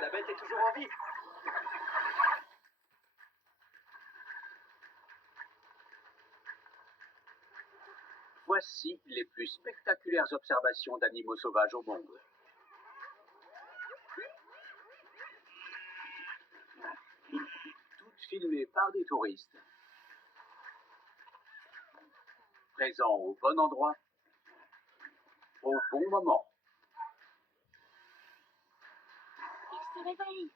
La bête est toujours en vie. Voici les plus spectaculaires observations d'animaux sauvages au monde. Toutes filmées par des touristes. Présents au bon endroit, au bon moment. Il se réveille.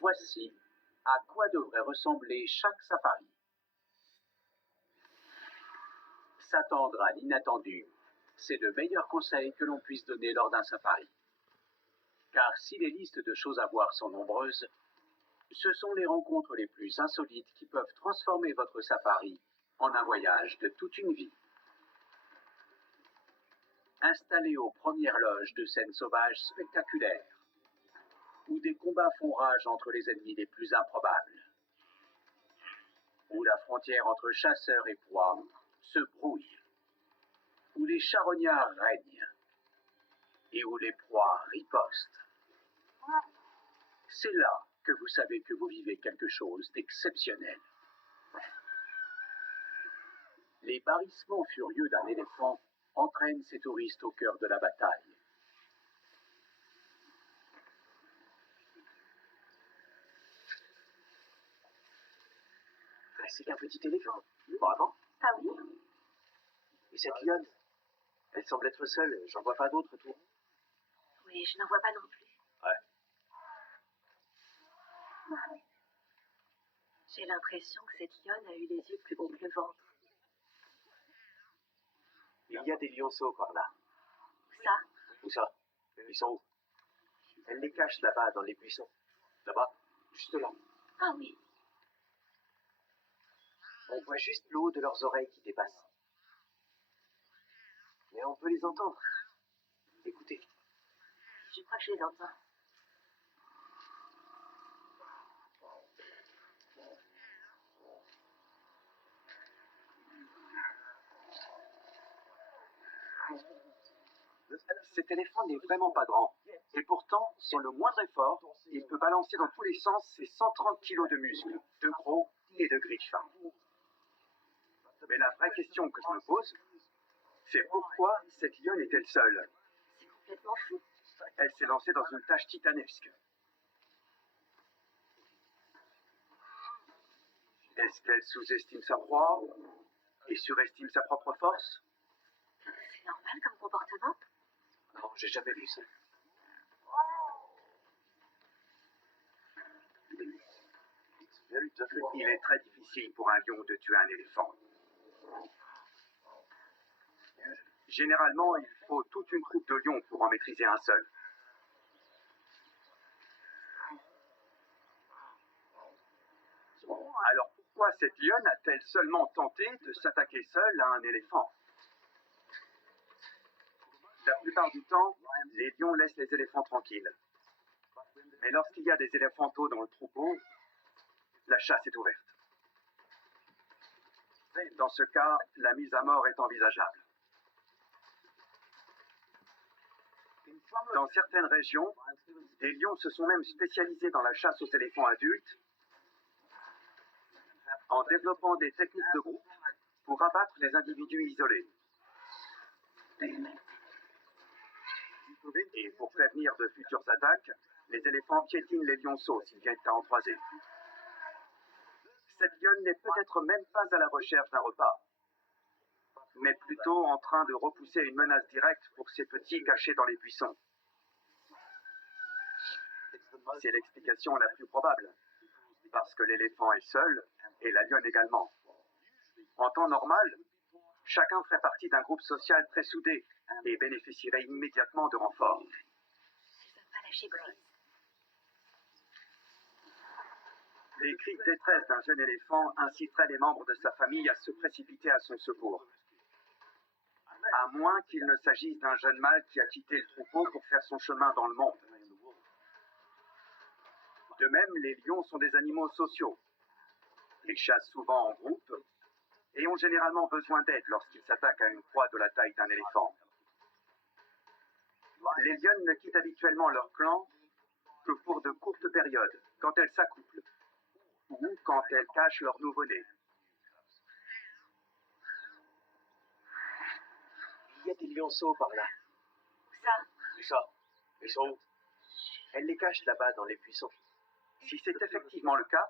Voici à quoi devrait ressembler chaque safari. S'attendre à l'inattendu, c'est le meilleur conseil que l'on puisse donner lors d'un safari. Car si les listes de choses à voir sont nombreuses, ce sont les rencontres les plus insolites qui peuvent transformer votre safari en un voyage de toute une vie. Installez aux premières loges de scènes sauvages spectaculaires, où des combats font rage entre les ennemis les plus improbables, où la frontière entre chasseurs et proies se brouille, où les charognards règnent et où les proies ripostent. C'est là que vous savez que vous vivez quelque chose d'exceptionnel. Les barrissements furieux d'un éléphant entraînent ces touristes au cœur de la bataille. C'est qu'un petit éléphant. Vraiment. Ah oui? Et cette lionne, elle semble être seule. J'en vois pas d'autres autour. Oui, je n'en vois pas non plus. Ouais. J'ai l'impression que cette lionne a eu les yeux plus gros que le ventre. Il y a des lionceaux par là. Ça, Où ça? Ils sont où? Elle les cache là-bas, dans les buissons. Là-bas? Juste là. ah oui. On voit juste le haut de leurs oreilles qui dépasse. Mais on peut les entendre. Écoutez. Je crois que je les entends. Cet éléphant n'est vraiment pas grand. Et pourtant, sur le moindre effort, il peut balancer dans tous les sens ses 130 kilos de muscles, de gros et de griffes. Mais la vraie question que je me pose, c'est pourquoi cette lionne est-elle seule? C'est complètement fou. Elle s'est lancée dans une tâche titanesque. Est-ce qu'elle sous-estime sa proie et surestime sa propre force? C'est normal comme comportement. Non, j'ai jamais vu ça. Il est très difficile pour un lion de tuer un éléphant. Généralement, il faut toute une troupe de lions pour en maîtriser un seul. Alors pourquoi cette lionne a-t-elle seulement tenté de s'attaquer seule à un éléphant? La plupart du temps, les lions laissent les éléphants tranquilles. Mais lorsqu'il y a des éléphanteaux dans le troupeau, la chasse est ouverte. Dans ce cas, la mise à mort est envisageable. Dans certaines régions, des lions se sont même spécialisés dans la chasse aux éléphants adultes en développant des techniques de groupe pour abattre les individus isolés. Et pour prévenir de futures attaques, les éléphants piétinent les lionceaux s'ils viennent à en croiser. Cette lionne n'est peut-être même pas à la recherche d'un repas, mais plutôt en train de repousser une menace directe pour ses petits cachés dans les buissons. C'est l'explication la plus probable, parce que l'éléphant est seul et la lionne également. En temps normal, chacun ferait partie d'un groupe social très soudé et bénéficierait immédiatement de renforts. Ils ne peuvent pas lâcher prise. Les cris de détresse d'un jeune éléphant inciteraient les membres de sa famille à se précipiter à son secours. À moins qu'il ne s'agisse d'un jeune mâle qui a quitté le troupeau pour faire son chemin dans le monde. même, les lions sont des animaux sociaux. Ils chassent souvent en groupe et ont généralement besoin d'aide lorsqu'ils s'attaquent à une proie de la taille d'un éléphant. Les lionnes ne quittent habituellement leur clan que pour de courtes périodes, quand elles s'accouplent ou quand elles cachent leur nouveau-né. Il y a des lionceaux par là. Ça, Et ça? Ils sont où? Elle les cache là-bas dans les buissons. Si c'est effectivement le cas,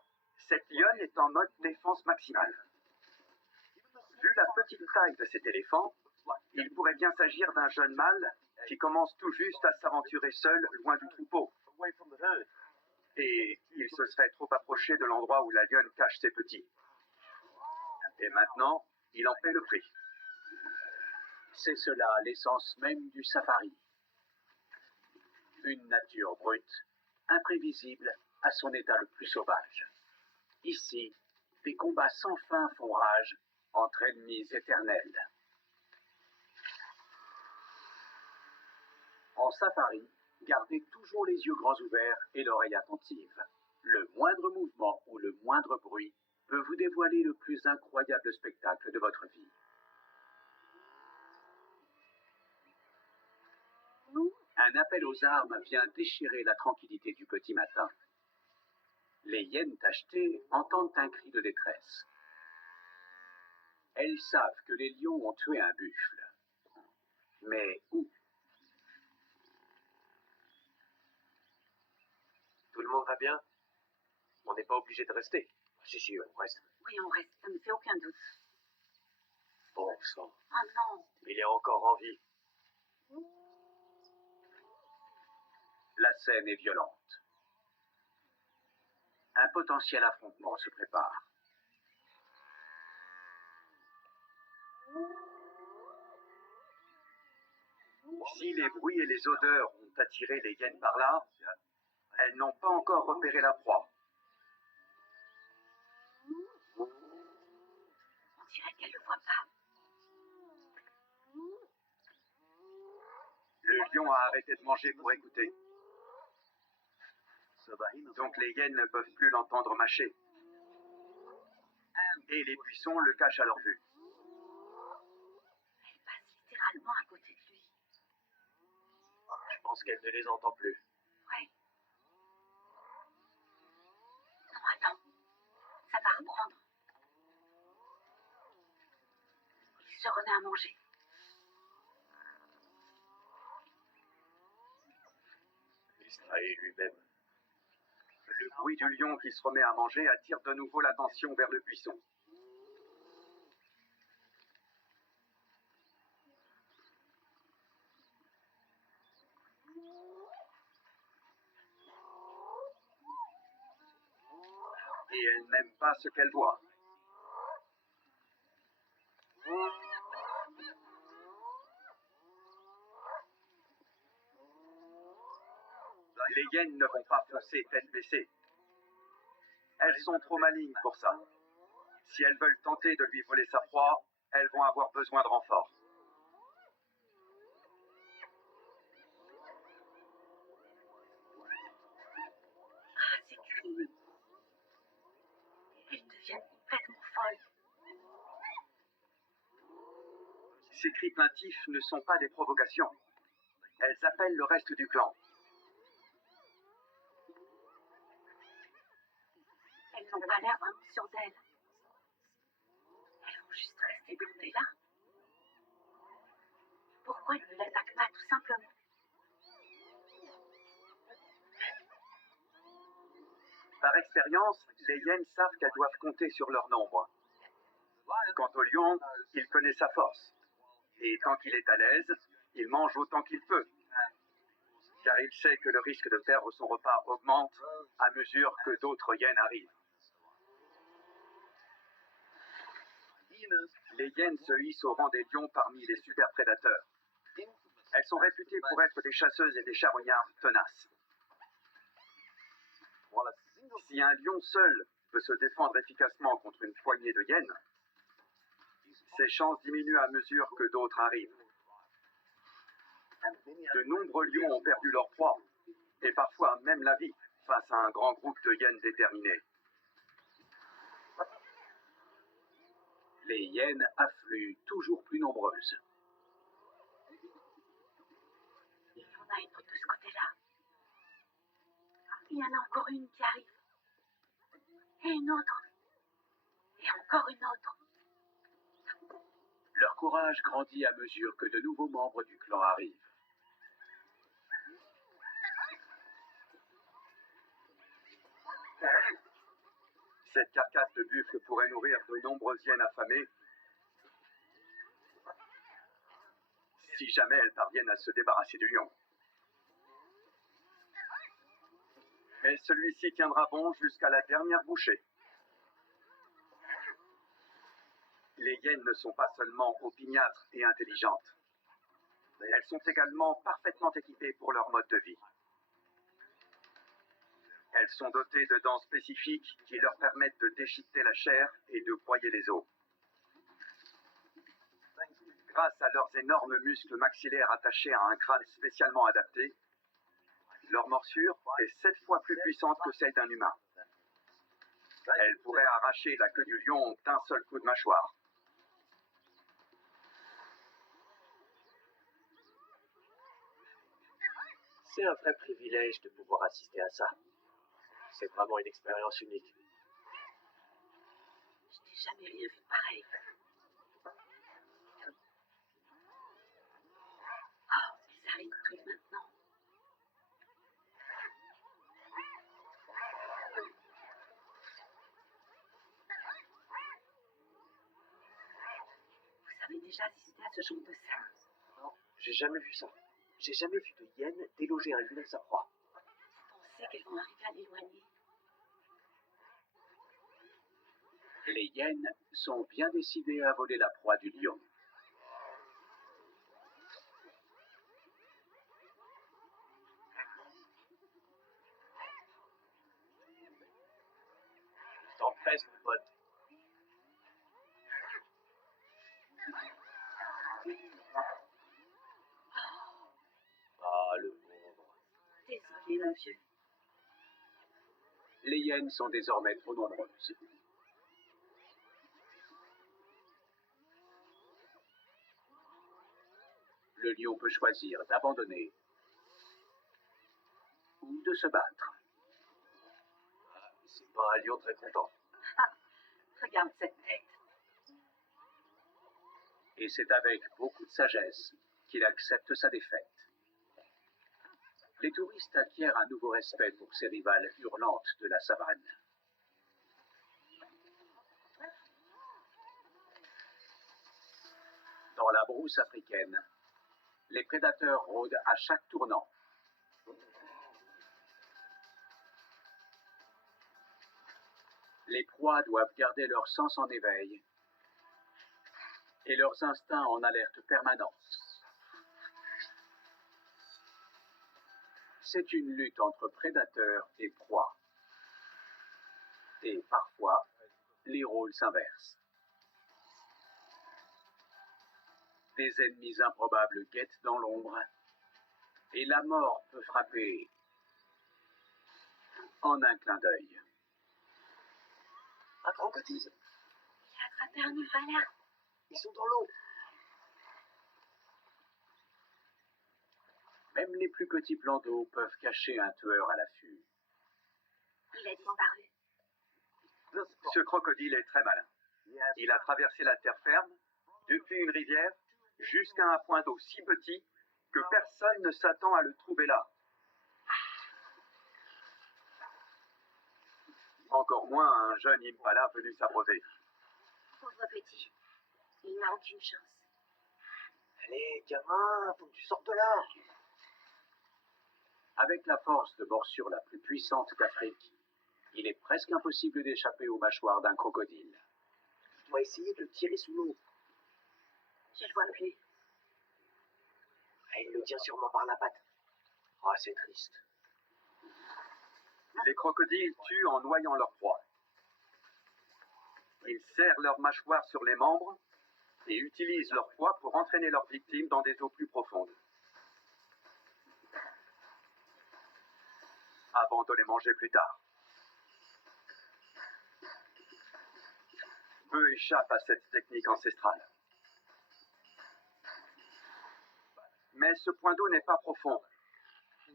cette lionne est en mode défense maximale. Vu la petite taille de cet éléphant, il pourrait bien s'agir d'un jeune mâle qui commence tout juste à s'aventurer seul loin du troupeau. Et il se serait trop approché de l'endroit où la lionne cache ses petits. Et maintenant, il en paie le prix. C'est cela l'essence même du safari. Une nature brute, imprévisible à son état le plus sauvage. Ici, des combats sans fin font rage entre ennemis éternels. En safari, gardez toujours les yeux grands ouverts et l'oreille attentive. Le moindre mouvement ou le moindre bruit peut vous dévoiler le plus incroyable spectacle de votre vie. Un appel aux armes vient déchirer la tranquillité du petit matin. Les hyènes tachetées entendent un cri de détresse. Elles savent que les lions ont tué un buffle. Mais où? Tout le monde va bien? On n'est pas obligé de rester. Si, on reste. oui, on reste, ça ne fait aucun doute. Bon sang, Oh non, il est encore en vie. La scène est violente. Un potentiel affrontement se prépare. Si les bruits et les odeurs ont attiré les hyènes par là, elles n'ont pas encore repéré la proie. on dirait qu'elle ne le voit pas. Le lion a arrêté de manger pour écouter. Donc les hyènes ne peuvent plus l'entendre mâcher. Et les buissons le cachent à leur vue. Elle passe littéralement à côté de lui. Je pense qu'elle ne les entend plus. Ouais. Non, attends, ça va reprendre. Il se remet à manger. Israël lui-même. Le bruit du lion qui se remet à manger attire de nouveau l'attention vers le buisson. Et elle n'aime pas ce qu'elle voit. Les hyènes ne vont pas foncer tête baissée. Elles sont trop malignes pour ça. Si elles veulent tenter de lui voler sa proie, elles vont avoir besoin de renfort. Ah, ces cris. Elles deviennent complètement folles. Ces cris plaintifs ne sont pas des provocations. Elles appellent le reste du clan. Elles n'ont pas l'air vraiment sûres d'elles. Elles vont juste rester bloquées là. Pourquoi elles ne l'attaquent pas tout simplement? Par expérience, les hyènes savent qu'elles doivent compter sur leur nombre. Quant au lion, il connaît sa force. Et tant qu'il est à l'aise, il mange autant qu'il peut. Car il sait que le risque de perdre son repas augmente à mesure que d'autres hyènes arrivent. Les hyènes se hissent au rang des lions parmi les super prédateurs. Elles sont réputées pour être des chasseuses et des charognards tenaces. Si un lion seul peut se défendre efficacement contre une poignée de hyènes, ses chances diminuent à mesure que d'autres arrivent. De nombreux lions ont perdu leur proie, et parfois même la vie, face à un grand groupe de hyènes déterminés. Les hyènes affluent toujours plus nombreuses. Il y en a une autre de ce côté-là. Il y en a encore une qui arrive. Et une autre. Et encore une autre. Leur courage grandit à mesure que de nouveaux membres du clan arrivent. Cette carcasse de buffle pourrait nourrir de nombreuses hyènes affamées si jamais elles parviennent à se débarrasser du lion. Mais celui-ci tiendra bon jusqu'à la dernière bouchée. Les hyènes ne sont pas seulement opiniâtres et intelligentes, mais elles sont également parfaitement équipées pour leur mode de vie. Elles sont dotées de dents spécifiques qui leur permettent de déchiqueter la chair et de broyer les os. Grâce à leurs énormes muscles maxillaires attachés à un crâne spécialement adapté, leur morsure est 7 fois plus puissante que celle d'un humain. Elles pourraient arracher la queue du lion d'un seul coup de mâchoire. C'est un vrai privilège de pouvoir assister à ça. C'est vraiment une expérience unique. Je n'ai jamais rien vu de pareil. Oh, ils arrivent tous maintenant. Vous avez déjà assisté à ce genre de scène? Non, j'ai jamais vu ça. J'ai jamais vu de hyène déloger un lion de sa proie. Vous pensez qu'elles vont arriver à l'éloigner? Les hyènes sont bien décidées à voler la proie du lion. T'en pèse, mon pote. Ah, le pauvre. Désolé, mon vieux. Les hyènes sont désormais trop nombreuses. Le lion peut choisir d'abandonner ou de se battre. C'est pas un lion très content. Regarde cette tête. Et c'est avec beaucoup de sagesse qu'il accepte sa défaite. Les touristes acquièrent un nouveau respect pour ces rivales hurlantes de la savane. Dans la brousse africaine, les prédateurs rôdent à chaque tournant. Les proies doivent garder leur sens en éveil et leurs instincts en alerte permanente. C'est une lutte entre prédateurs et proies. Et parfois, les rôles s'inversent. Des ennemis improbables guettent dans l'ombre et la mort peut frapper en un clin d'œil. Un crocodile. Il a attrapé un Nirvana. Ils sont dans l'eau. Même les plus petits plans d'eau peuvent cacher un tueur à l'affût. Il a disparu. Ce crocodile est très malin. Il a traversé la terre ferme, depuis une rivière, jusqu'à un point d'eau si petit que personne ne s'attend à le trouver là. Encore moins un jeune impala venu s'abreuver. Pauvre petit. Il n'a aucune chance. Allez, gamin, faut que tu sortes de là. Avec la force de morsure la plus puissante d'Afrique, il est presque impossible d'échapper aux mâchoires d'un crocodile. Tu dois essayer de le tirer sous l'eau. Je le vois plus. Ah, il le tient sûrement par la patte. Ah, c'est triste. Les crocodiles tuent en noyant leur proie. Ils serrent leurs mâchoires sur les membres et utilisent leur poids pour entraîner leurs victimes dans des eaux plus profondes. avant de les manger plus tard. Peu échappent à cette technique ancestrale. Mais ce point d'eau n'est pas profond.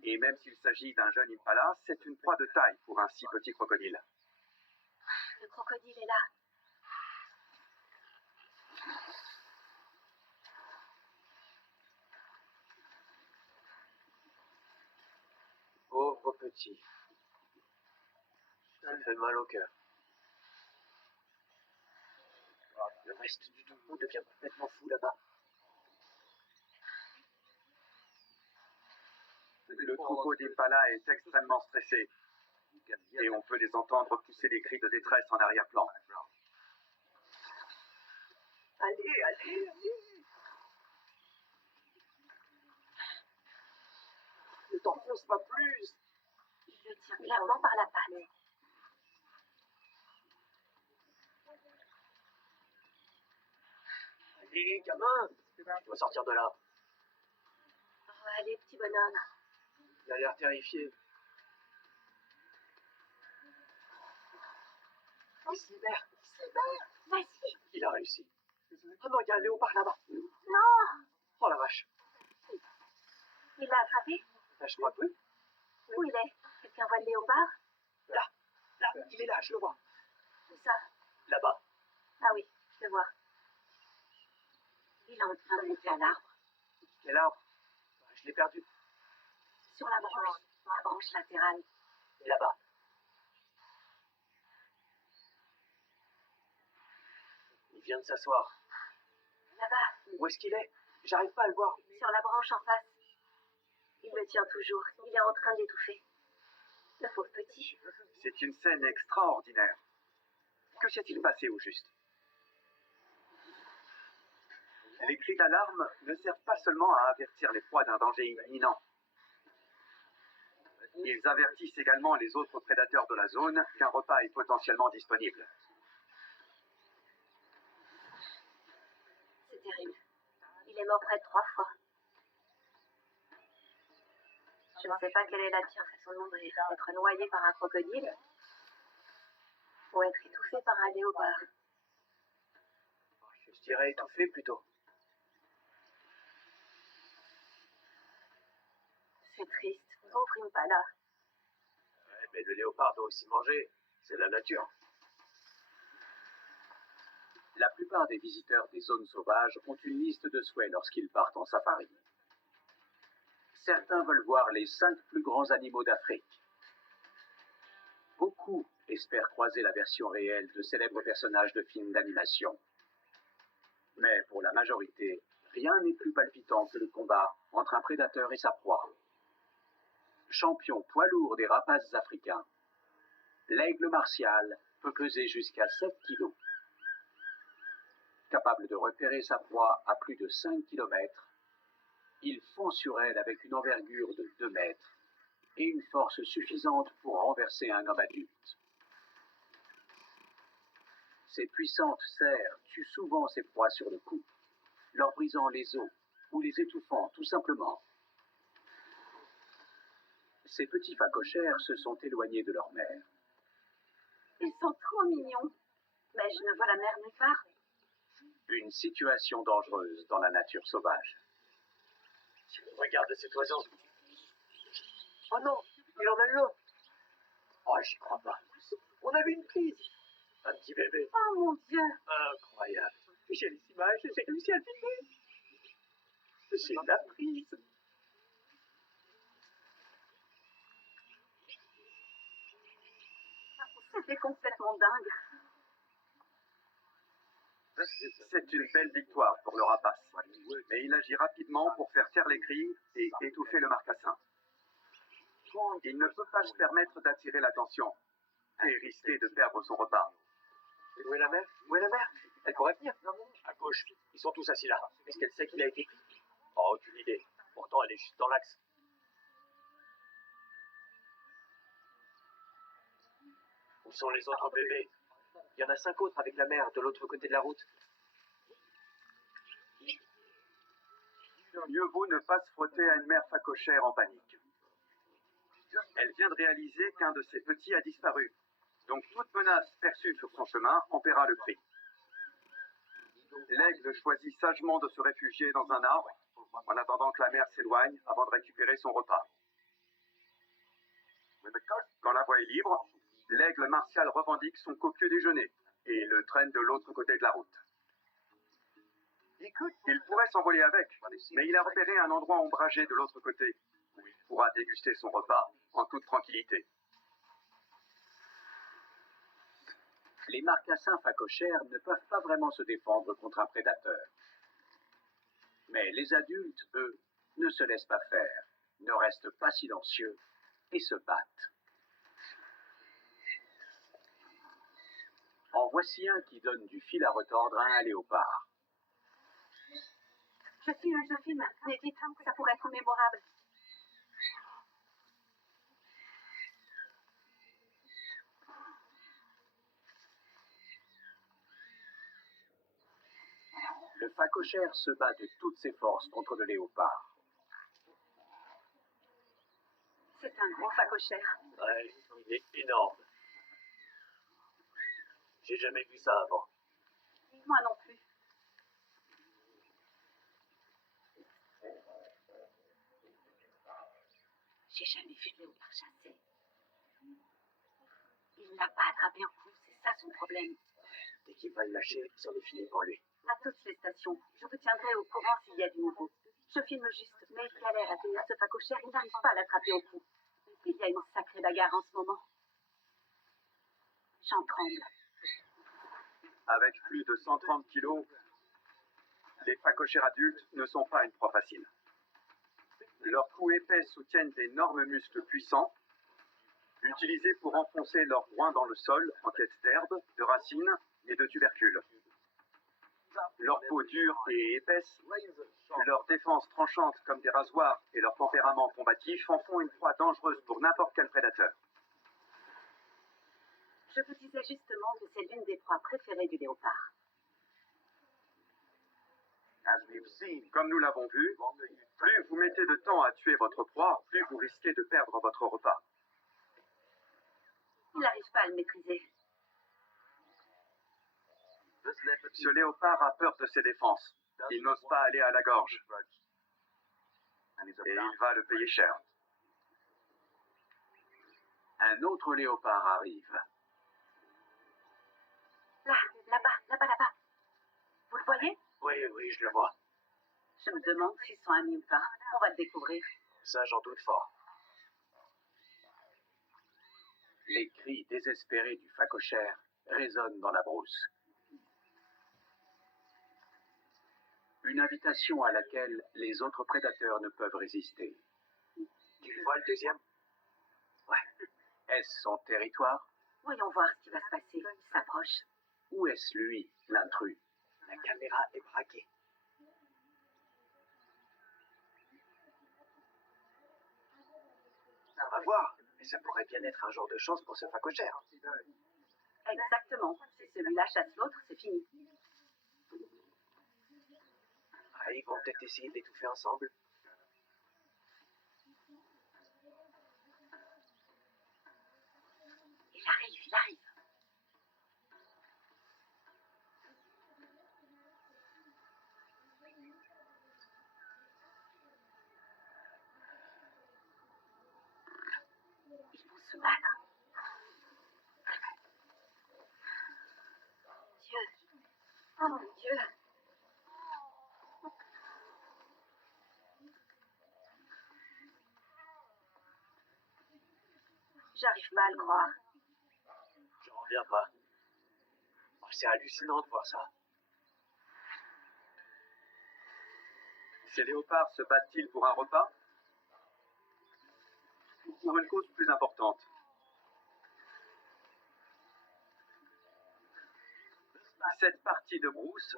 Et même s'il s'agit d'un jeune impala, c'est une proie de taille pour un si petit crocodile. Le crocodile est là. Pauvre petit. Ça fait mal au cœur. Le reste du troupeau devient complètement fou là-bas. Le troupeau d'impala est extrêmement stressé. Et on peut les entendre pousser des cris de détresse en arrière-plan. Allez, allez, allez! Ne t'enfonce pas plus! Il le tient clairement par la patte. Allez, gamin! Tu dois sortir de là. Oh, allez, petit bonhomme. Il a l'air terrifié. Il se libère! Il se libère! Vas-y. Il a réussi. Oh non, il y a un léopard là-bas. Non. Oh la vache! Il l'a attrapé. Lâche-moi un peu. Où il est? Quelqu'un voit le léopard? Là, il est là, je le vois. Où ça? Là-bas. Ah oui, je le vois. Il est en train de monter à l'arbre. Quel arbre? Je l'ai perdu. Sur la branche latérale. Là-bas. Il vient de s'asseoir. Là-bas, Où est-ce qu'il est? J'arrive pas à le voir. sur la branche en face. Il le tient toujours. Il est en train d'étouffer. Le pauvre petit. C'est une scène extraordinaire. Que s'est-il passé au juste? Les cris d'alarme ne servent pas seulement à avertir les proies d'un danger imminent. Ils avertissent également les autres prédateurs de la zone qu'un repas est potentiellement disponible. C'est terrible. Il est mort près de 3 fois. Je ne sais pas quelle est la pire façon de mourir. Être noyé par un crocodile ou être étouffé par un léopard. Je dirais étouffé plutôt. C'est triste. Pauvre Impala. Ouais, mais le léopard doit aussi manger. C'est la nature. La plupart des visiteurs des zones sauvages ont une liste de souhaits lorsqu'ils partent en safari. Certains veulent voir les 5 plus grands animaux d'Afrique. Beaucoup espèrent croiser la version réelle de célèbres personnages de films d'animation. Mais pour la majorité, rien n'est plus palpitant que le combat entre un prédateur et sa proie. Champion poids lourd des rapaces africains, l'aigle martial peut peser jusqu'à 7 kilos. Capable de repérer sa proie à plus de 5 km, il fond sur elle avec une envergure de 2 mètres et une force suffisante pour renverser un homme adulte. Ces puissantes serres tuent souvent ses proies sur le coup, leur brisant les os ou les étouffant tout simplement. Ces petits phacochères se sont éloignés de leur mère. Ils sont trop mignons. Mais je ne vois la mer nulle part. Une situation dangereuse dans la nature sauvage. Regarde cet oiseau. Oh non, il en a eu un. Oh, j'y crois pas. On avait une prise. Un petit bébé. Oh mon Dieu. Incroyable. J'ai les images, j'ai réussi à le filmer. J'ai la prise. C'était complètement dingue. C'est une belle victoire pour le rapace. Mais il agit rapidement pour faire taire les cris et étouffer le marcassin. Il ne peut pas se permettre d'attirer l'attention et risquer de perdre son repas. Où est la mère? Où est la mère? Elle pourrait venir. À gauche. Ils sont tous assis là. Est-ce qu'elle sait qu'il a été pris? Oh, aucune idée. Pourtant, elle est juste dans l'axe. Où sont les autres bébés? Il y en a 5 autres avec la mère de l'autre côté de la route. Mieux vaut ne pas se frotter à une mère phacochère en panique. Elle vient de réaliser qu'un de ses petits a disparu. Donc toute menace perçue sur son chemin en paiera le prix. L'aigle choisit sagement de se réfugier dans un arbre en attendant que la mère s'éloigne avant de récupérer son repas. Quand la voie est libre, l'aigle martial revendique son copieux déjeuner et le traîne de l'autre côté de la route. Il pourrait s'envoler avec, mais il a repéré un endroit ombragé de l'autre côté où il pourra déguster son repas en toute tranquillité. Les marcassins phacochères ne peuvent pas vraiment se défendre contre un prédateur. Mais les adultes, eux, ne se laissent pas faire, ne restent pas silencieux et se battent. En voici un qui donne du fil à retordre à un léopard. Je filme. Mais dites, ça pourrait être mémorable. Le phacochère se bat de toutes ses forces contre le léopard. C'est un gros phacochère. Ouais, il est énorme. J'ai jamais vu ça avant. Moi non plus. J'ai jamais vu de léopard chasser. Il l'a pas attrapé en coup, c'est ça son problème. Dès qu'il va le lâcher, c'en est fini pour lui. À toutes les stations, je vous tiendrai au courant s'il y a du nouveau. Je filme juste, mais il galère à tenir ce phacochère, il n'arrive pas à l'attraper au cou. Il y a une sacrée bagarre en ce moment. J'en tremble. Avec plus de 130 kilos, les phacochères adultes ne sont pas une proie facile. Leurs coups épais soutiennent d'énormes muscles puissants, utilisés pour enfoncer leurs poings dans le sol en quête d'herbes, de racines et de tubercules. Leur peau dure et épaisse, leur défense tranchante comme des rasoirs et leur tempérament combatif en font une proie dangereuse pour n'importe quel prédateur. Je vous disais justement que c'est l'une des proies préférées du léopard. Comme nous l'avons vu, plus vous mettez de temps à tuer votre proie, plus vous risquez de perdre votre repas. Il n'arrive pas à le maîtriser. Ce léopard a peur de ses défenses. Il n'ose pas aller à la gorge. Et il va le payer cher. Un autre léopard arrive. Là, là-bas. Vous le voyez? Oui, je le vois. Je me demande s'ils sont amis ou pas. On va le découvrir. Ça, j'en doute fort. Les cris désespérés du phacochère résonnent dans la brousse. Une invitation à laquelle les autres prédateurs ne peuvent résister. Tu le vois, le deuxième? Ouais. Est-ce son territoire? Voyons voir ce qui va se passer. Il s'approche. Ou est-ce lui, l'intrus? La caméra est braquée. On va voir, mais ça pourrait bien être un jour de chance pour ce phacochère. Exactement. Si celui-là chasse l'autre, c'est fini. Ah, ils vont peut-être essayer de l'étouffer ensemble. Il arrive. Ils vont se battre. Dieu. Oh mon Dieu. J'arrive pas à le croire. J'en reviens pas. Oh, c'est hallucinant de voir ça. Ces léopards se battent-ils pour un repas? Ou pour une cause plus importante? Cette partie de brousse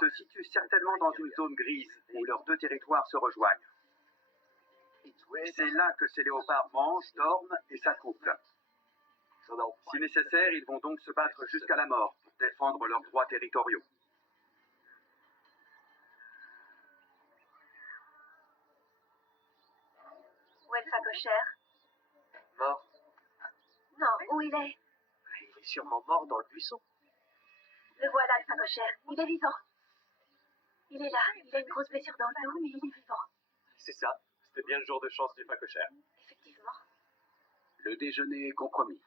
se situe certainement dans une zone grise où leurs deux territoires se rejoignent. C'est là que ces léopards mangent, dorment et s'accouplent. Si nécessaire, ils vont donc se battre jusqu'à la mort pour défendre leurs droits territoriaux. Où est le phacochère? il est? Il est sûrement mort dans le buisson. Le voilà, le phacochère. Il est vivant. Il est là. Il a une grosse blessure dans le dos, mais il est vivant. C'est ça. C'était bien le jour de chance du phacochère. Effectivement. Le déjeuner est compromis.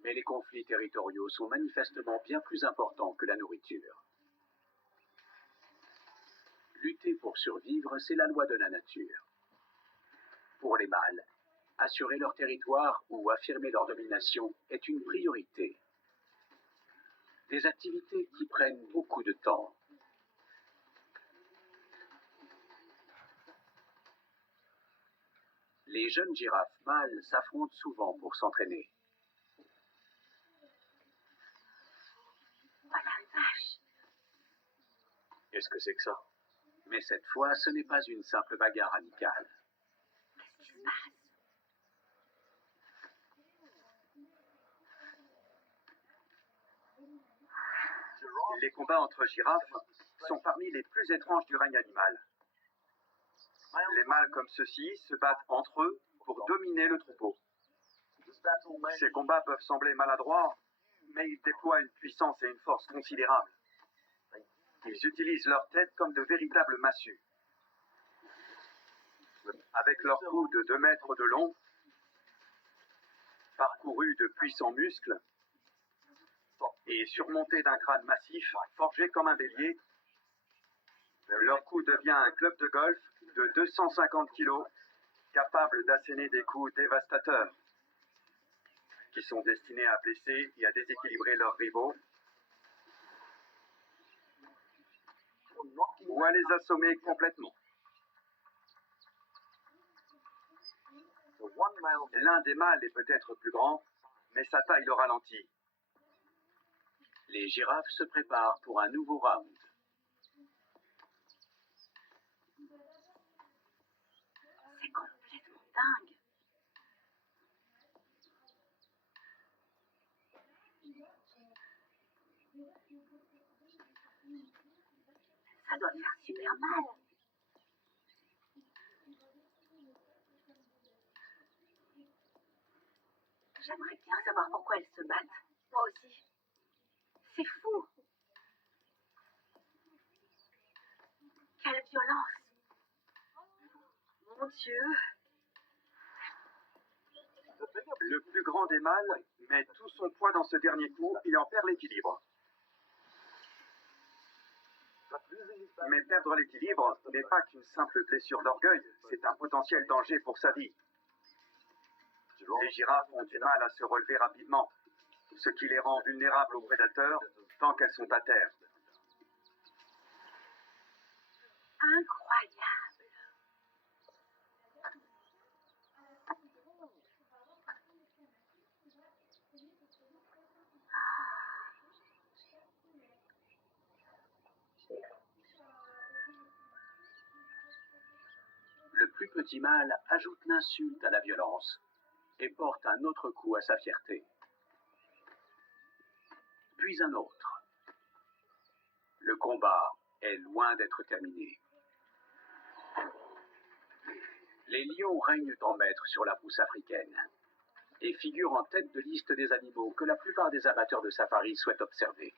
Mais les conflits territoriaux sont manifestement bien plus importants que la nourriture. Lutter pour survivre, c'est la loi de la nature. Pour les mâles, assurer leur territoire ou affirmer leur domination est une priorité. Des activités qui prennent beaucoup de temps. Les jeunes girafes mâles s'affrontent souvent pour s'entraîner. Oh la vache! Qu'est-ce que c'est que ça? Mais cette fois, ce n'est pas une simple bagarre amicale. Qu'est-ce qui se passe? Les combats entre girafes sont parmi les plus étranges du règne animal. Les mâles comme ceux-ci se battent entre eux pour dominer le troupeau. Ces combats peuvent sembler maladroits, mais ils déploient une puissance et une force considérables. Ils utilisent leur tête comme de véritables massues. Avec leurs coups de 2 mètres de long, parcourus de puissants muscles, et surmontés d'un crâne massif, forgé comme un bélier, leur coup devient un club de golf de 250 kilos, capable d'asséner des coups dévastateurs, qui sont destinés à blesser et à déséquilibrer leurs rivaux, ou à les assommer complètement. L'un des mâles est peut-être plus grand, mais sa taille le ralentit. Les girafes se préparent pour un nouveau round. C'est complètement dingue. Ça doit faire super mal. J'aimerais bien savoir pourquoi elles se battent. Moi aussi. C'est fou. Quelle violence. Mon Dieu. Le plus grand des mâles met tout son poids dans ce dernier coup et en perd l'équilibre. Mais perdre l'équilibre n'est pas qu'une simple blessure d'orgueil, c'est un potentiel danger pour sa vie. Les girafes ont du mal à se relever rapidement, ce qui les rend vulnérables aux prédateurs tant qu'elles sont à terre. Incroyable. Le plus petit mâle ajoute l'insulte à la violence et porte un autre coup à sa fierté. Puis un autre. Le combat est loin d'être terminé. Les lions règnent en maître sur la brousse africaine et figurent en tête de liste des animaux que la plupart des amateurs de safari souhaitent observer.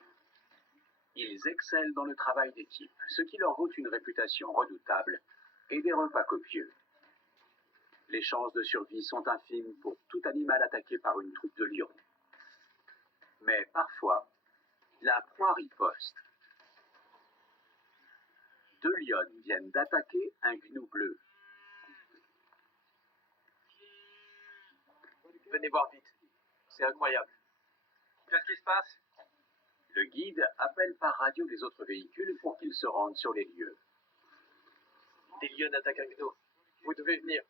Ils excellent dans le travail d'équipe, ce qui leur vaut une réputation redoutable et des repas copieux. Les chances de survie sont infimes pour tout animal attaqué par une troupe de lions. Mais parfois, la proie riposte. 2 lionnes viennent d'attaquer un gnou bleu. Venez voir vite. C'est incroyable. Qu'est-ce qui se passe? Le guide appelle par radio les autres véhicules pour qu'ils se rendent sur les lieux. Des lionnes attaquent un gnou. Vous devez venir.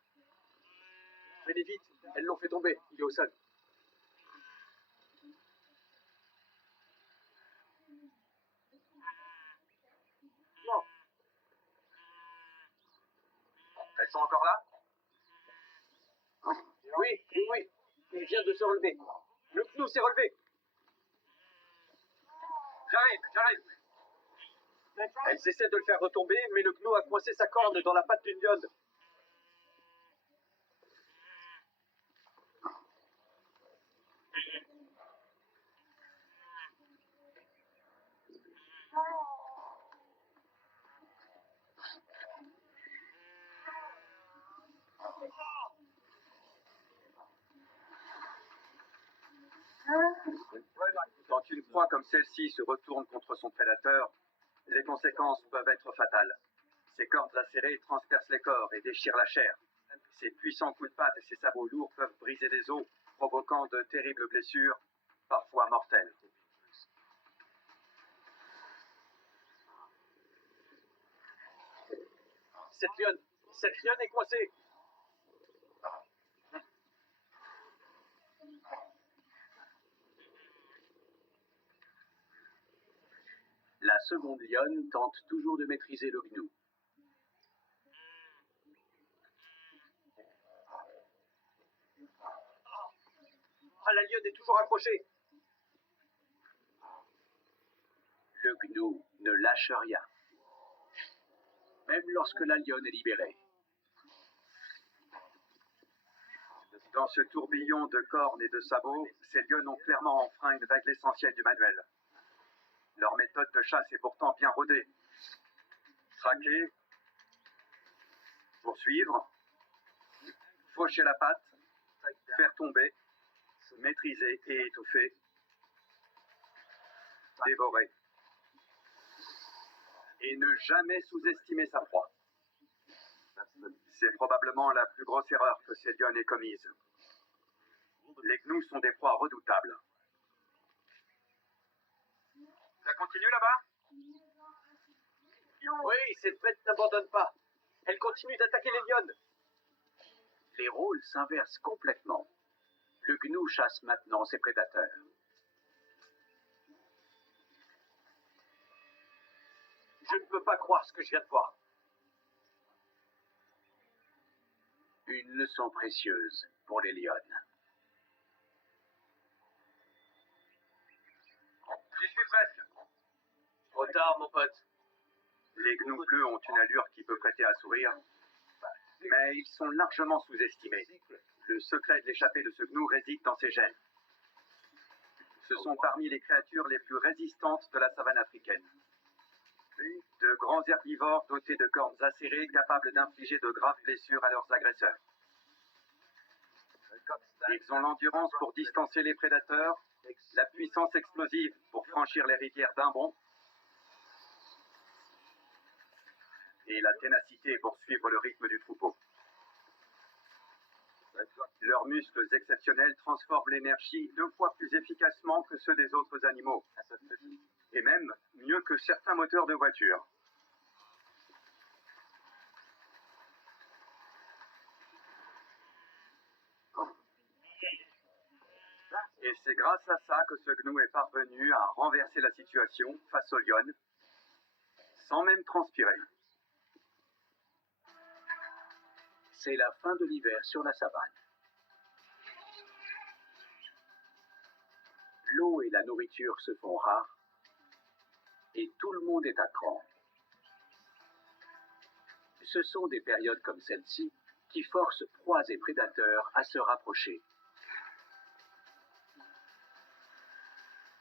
Venez vite. Elles l'ont fait tomber. Il est au sol. Non. Elles sont encore là? Oui, oui, oui. Il vient de se relever. Le gnou s'est relevé. J'arrive. Elles essaient de le faire retomber, mais le gnou a coincé sa corne dans la patte d'une lionne. Quand une proie comme celle-ci se retourne contre son prédateur, les conséquences peuvent être fatales. Ses cordes acérées transpercent les corps et déchirent la chair. Ses puissants coups de patte et ses sabots lourds peuvent briser des os, provoquant de terribles blessures, parfois mortelles. Cette lionne est coincée. La seconde lionne tente toujours de maîtriser le gnou. Ah, la lionne est toujours accrochée. Le gnou ne lâche rien, même lorsque la lionne est libérée. Dans ce tourbillon de cornes et de sabots, ces lionnes ont clairement enfreint une règle essentielle du manuel. Leur méthode de chasse est pourtant bien rodée. Traquer, poursuivre, faucher la patte, faire tomber, maîtriser et étouffer, dévorer. Et ne jamais sous-estimer sa proie. C'est probablement la plus grosse erreur que ces lionnes aient commise. Les gnous sont des proies redoutables. Ça continue là-bas? Oui, cette bête n'abandonne pas. Elle continue d'attaquer les lionnes. Les rôles s'inversent complètement. Le gnou chasse maintenant ses prédateurs. Je ne peux pas croire ce que je viens de voir. Une leçon précieuse pour les lionnes. J'y suis presque. Trop tard, mon pote. Les gnous bleus ont une allure qui peut prêter à sourire, mais ils sont largement sous-estimés. Le secret de l'échappée de ce gnou réside dans ses gènes. Ce sont parmi les créatures les plus résistantes de la savane africaine. De grands herbivores dotés de cornes acérées capables d'infliger de graves blessures à leurs agresseurs. Ils ont l'endurance pour distancer les prédateurs, la puissance explosive pour franchir les rivières d'un bond, et la ténacité pour suivre le rythme du troupeau. Leurs muscles exceptionnels transforment l'énergie 2 fois plus efficacement que ceux des autres animaux, et même mieux que certains moteurs de voiture. Et c'est grâce à ça que ce gnou est parvenu à renverser la situation face aux lionnes, sans même transpirer. C'est la fin de l'hiver sur la savane. L'eau et la nourriture se font rares et tout le monde est à cran. Ce sont des périodes comme celle-ci qui forcent proies et prédateurs à se rapprocher,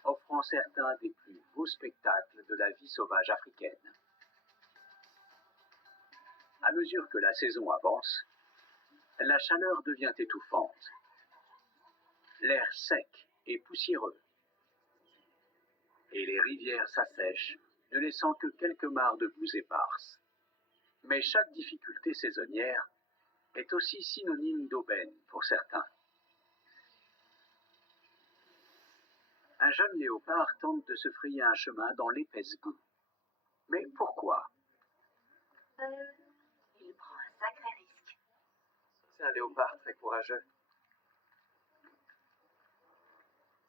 offrant certains des plus beaux spectacles de la vie sauvage africaine. À mesure que la saison avance, la chaleur devient étouffante. L'air sec et poussiéreux. Et les rivières s'assèchent, ne laissant que quelques mares de boue éparses. Mais chaque difficulté saisonnière est aussi synonyme d'aubaine pour certains. Un jeune léopard tente de se frayer un chemin dans l'épaisse boue. Mais pourquoi? Il prend un sacré risque. C'est un léopard très courageux.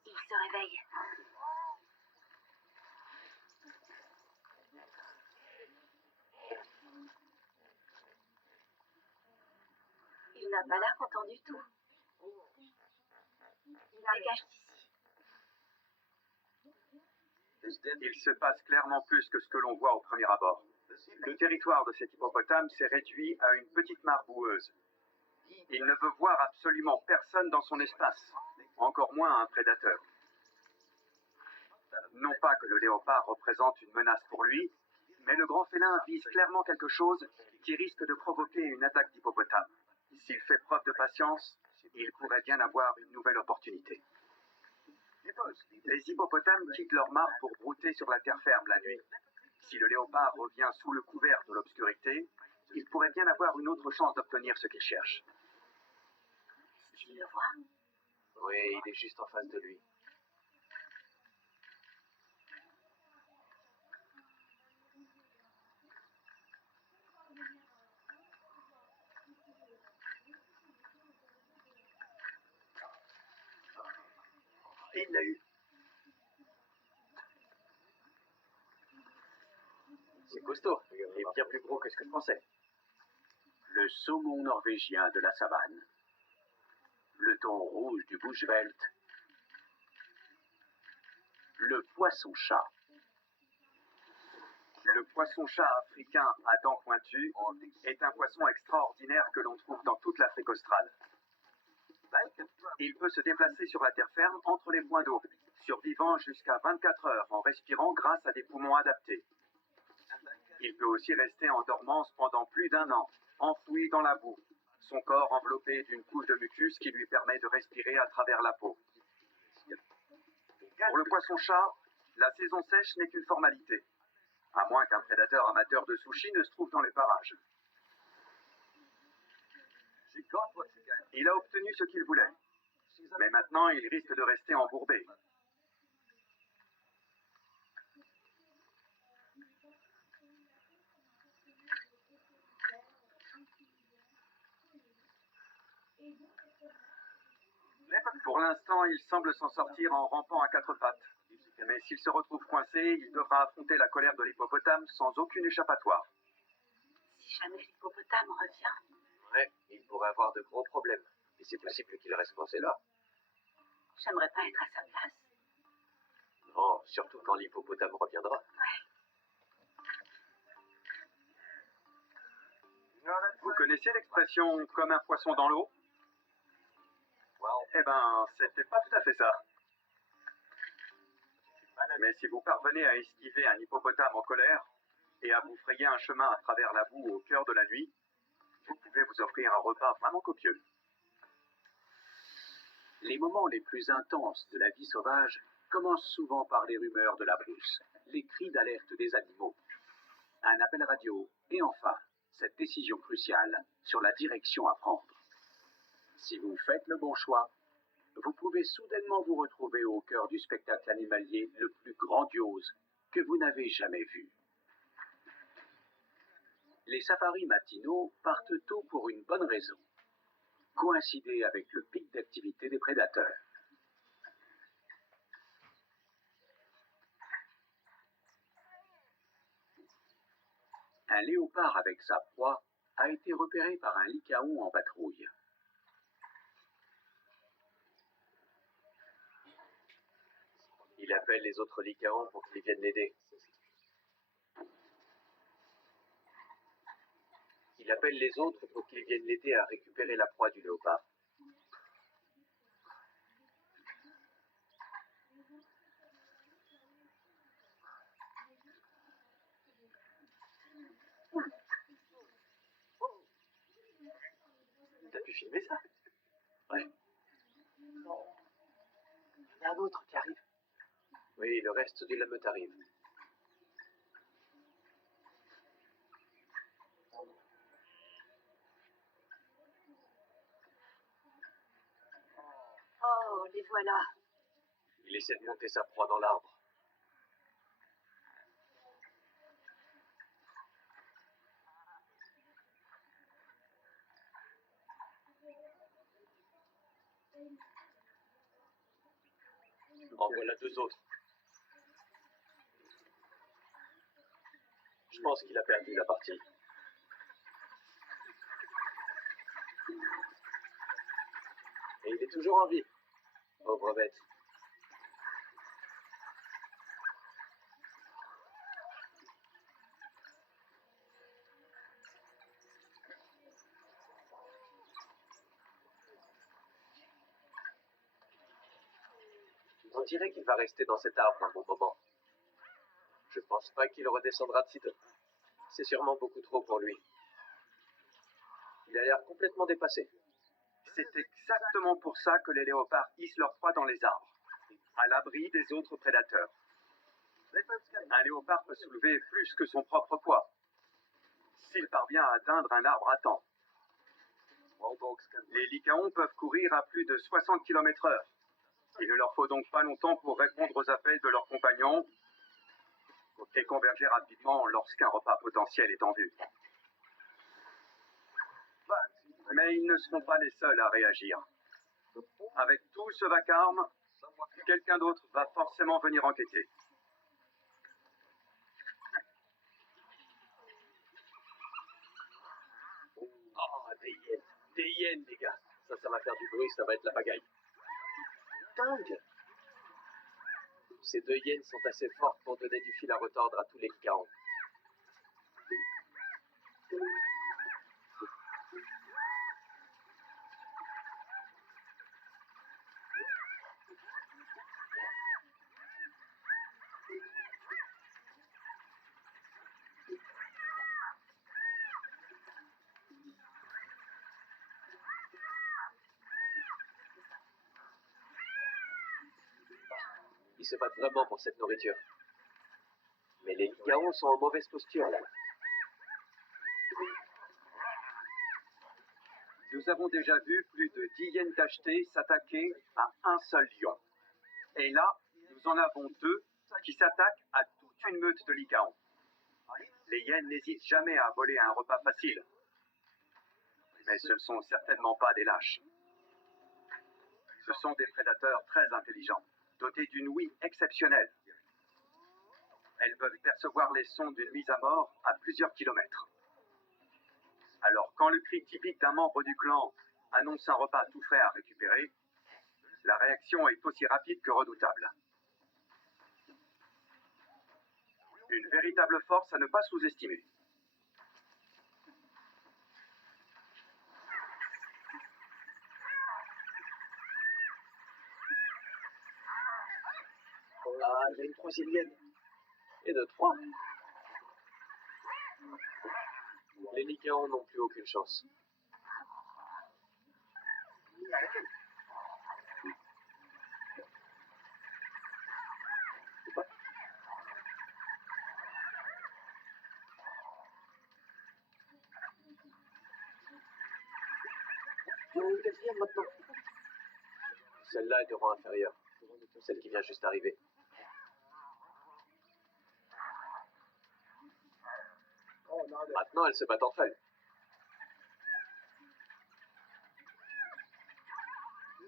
Il se réveille. Il n'a pas l'air content du tout. Dégage d'ici. Il se passe clairement plus que ce que l'on voit au premier abord. Le territoire de cet hippopotame s'est réduit à une petite mare boueuse. Il ne veut voir absolument personne dans son espace. encore moins un prédateur. Non pas que le léopard représente une menace pour lui, mais le grand félin vise clairement quelque chose qui risque de provoquer une attaque d'hippopotame. S'il fait preuve de patience, il pourrait bien avoir une nouvelle opportunité. Les hippopotames quittent leur mare pour brouter sur la terre ferme la nuit. Si le léopard revient sous le couvert de l'obscurité, il pourrait bien avoir une autre chance d'obtenir ce qu'il cherche. Est-ce qu'il le voit? Oui, il est juste en face de lui. Et il l'a eu. C'est costaud. Il est bien plus gros que ce que je pensais. Le saumon norvégien de la savane. Le thon rouge du bushveld. Le poisson-chat. Le poisson-chat africain à dents pointues est un poisson extraordinaire que l'on trouve dans toute l'Afrique australe. Il peut se déplacer sur la terre ferme entre les points d'eau, survivant jusqu'à 24 heures en respirant grâce à des poumons adaptés. Il peut aussi rester en dormance pendant plus d'1 an, enfoui dans la boue, son corps enveloppé d'une couche de mucus qui lui permet de respirer à travers la peau. Pour le poisson-chat, la saison sèche n'est qu'une formalité, à moins qu'un prédateur amateur de sushi ne se trouve dans les parages. Il a obtenu ce qu'il voulait, mais maintenant il risque de rester embourbé. Pour l'instant, il semble s'en sortir en rampant à 4 pattes. Mais s'il se retrouve coincé, il devra affronter la colère de l'hippopotame sans aucune échappatoire. Si jamais l'hippopotame revient, Ouais, il pourrait avoir de gros problèmes. Et c'est possible qu'il reste coincé là. j'aimerais pas être à sa place. Non, surtout quand l'hippopotame reviendra. Vous connaissez l'expression « comme un poisson dans l'eau » ? Eh ben, c'était pas tout à fait ça. Mais si vous parvenez à esquiver un hippopotame en colère et à vous frayer un chemin à travers la boue au cœur de la nuit, vous pouvez vous offrir un repas vraiment copieux. Les moments les plus intenses de la vie sauvage commencent souvent par les rumeurs de la brousse, les cris d'alerte des animaux, un appel radio et enfin, cette décision cruciale sur la direction à prendre. Si vous faites le bon choix, vous pouvez soudainement vous retrouver au cœur du spectacle animalier le plus grandiose que vous n'avez jamais vu. Les safaris matinaux partent tôt pour une bonne raison, coïncider avec le pic d'activité des prédateurs. Un léopard avec sa proie a été repéré par un lycaon en patrouille. Il appelle les autres lycaons pour qu'ils viennent l'aider. Il appelle les autres pour qu'ils viennent l'aider à récupérer la proie du léopard. T'as pu filmer ça? Ouais. Il y en a un autre qui arrive. Oui, le reste de la meute arrive. Oh, les voilà. Il essaie de monter sa proie dans l'arbre. En voilà 2 autres. Je pense qu'il a perdu la partie. Et il est toujours en vie. Pauvre bête. On dirait qu'il va rester dans cet arbre un bon moment. Je pense pas qu'il redescendra de sitôt. C'est sûrement beaucoup trop pour lui. Il a l'air complètement dépassé. C'est exactement pour ça que les léopards hissent leurs proies dans les arbres, à l'abri des autres prédateurs. Un léopard peut soulever plus que son propre poids, s'il parvient à atteindre un arbre à temps. Les lycaons peuvent courir à plus de 60 km/h. Il ne leur faut donc pas longtemps pour répondre aux appels de leurs compagnons et converger rapidement lorsqu'un repas potentiel est en vue. Mais ils ne seront pas les seuls à réagir. Avec tout ce vacarme, quelqu'un d'autre va forcément venir enquêter. Oh, des hyènes. Des hyènes, les gars. Ça va faire du bruit, ça va être la pagaille. Dingue. Ces deux hyènes sont assez fortes pour donner du fil à retordre à tous les lycaons. Ils se battent vraiment pour cette nourriture. Mais les lycaons sont en mauvaise posture, là. Nous avons déjà vu plus de 10 hyènes tachetées s'attaquer à un seul lion. Et là, nous en avons deux qui s'attaquent à toute une meute de lycaons. Les hyènes n'hésitent jamais à voler un repas facile. Mais ce ne sont certainement pas des lâches. Ce sont des prédateurs très intelligents, dotés d'une ouïe exceptionnelle. Elles peuvent percevoir les sons d'une mise à mort à plusieurs kilomètres. Alors, quand le cri typique d'un membre du clan annonce un repas tout frais à récupérer, la réaction est aussi rapide que redoutable. Une véritable force à ne pas sous-estimer. Ah, il y a une troisième hyène. Et de trois. Les lycaons n'ont plus aucune chance. Il y en a une quatrième maintenant. Celle-là est de rang inférieur. Celle qui vient juste d'arriver. Maintenant, elles se battent entre elles.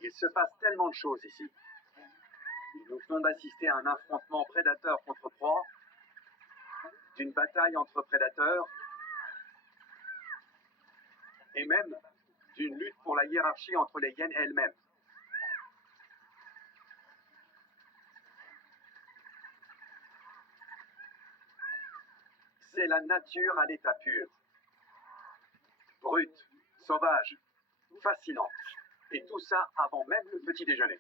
Il se passe tellement de choses ici. Nous venons d'assister à un affrontement prédateur contre proie, d'une bataille entre prédateurs, et même d'une lutte pour la hiérarchie entre les hyènes elles-mêmes. C'est la nature à l'état pur. Brute, sauvage, fascinante. Et tout ça avant même le petit déjeuner.